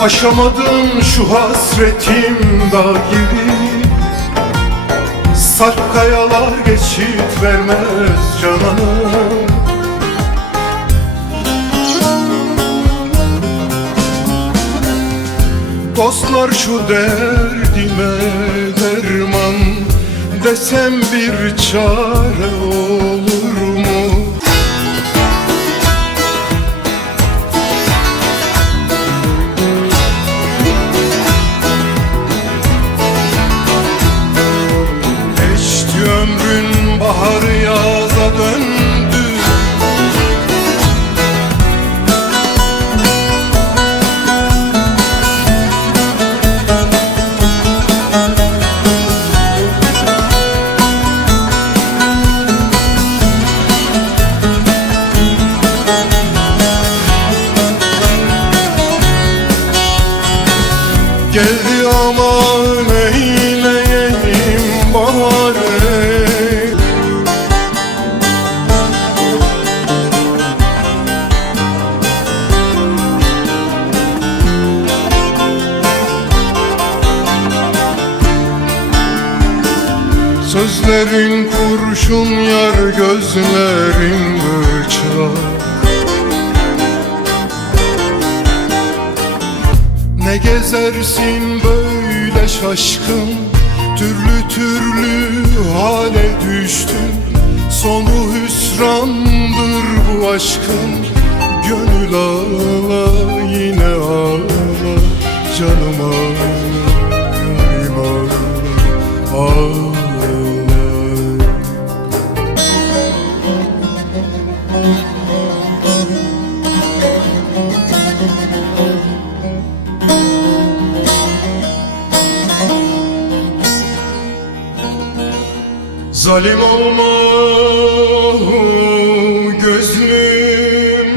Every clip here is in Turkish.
Aşamadım şu hasretim dağ gibi, sarp kayalar geçit vermez canana. Dostlar şu derdime derman desem bir çare olur mu? Geçti ömrün baharı yaza döndü. Geldi aman eyleyeyim baharı. Sözlerin kurşun yar, gözlerin bıçak. Ne gezersin böyle şaşkın, türlü türlü hale düştün. Sonu hüsrandır bu aşkın, gönül ağla yine ağla, canım ağla, yarim ağla, ağla. Zalim olma gözlüm,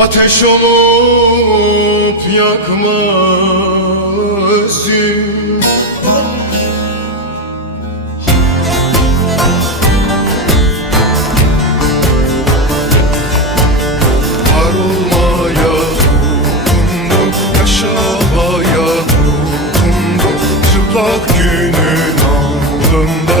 ateş olup yakma özüm. Var olmaya tutundum, yaşamaya tutundum, çıplak günün alnında.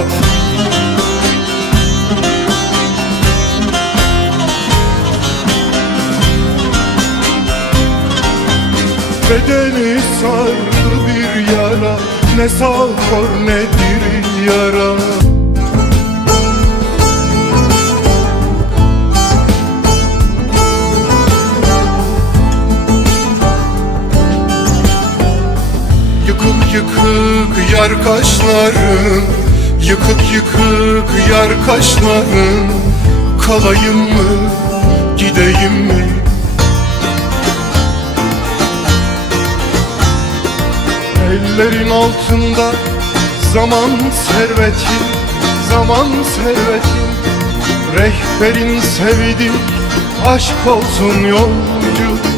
Bedeni sardı bir yara, ne sağ kor ne diri yara. Yıkık yıkık yar kaşların, yıkık yıkık yar kaşların. Kalayım mı, gideyim mi? Ellerin altında zaman serveti, zaman serveti. Rehberin sevdi, aşk olsun yolcu.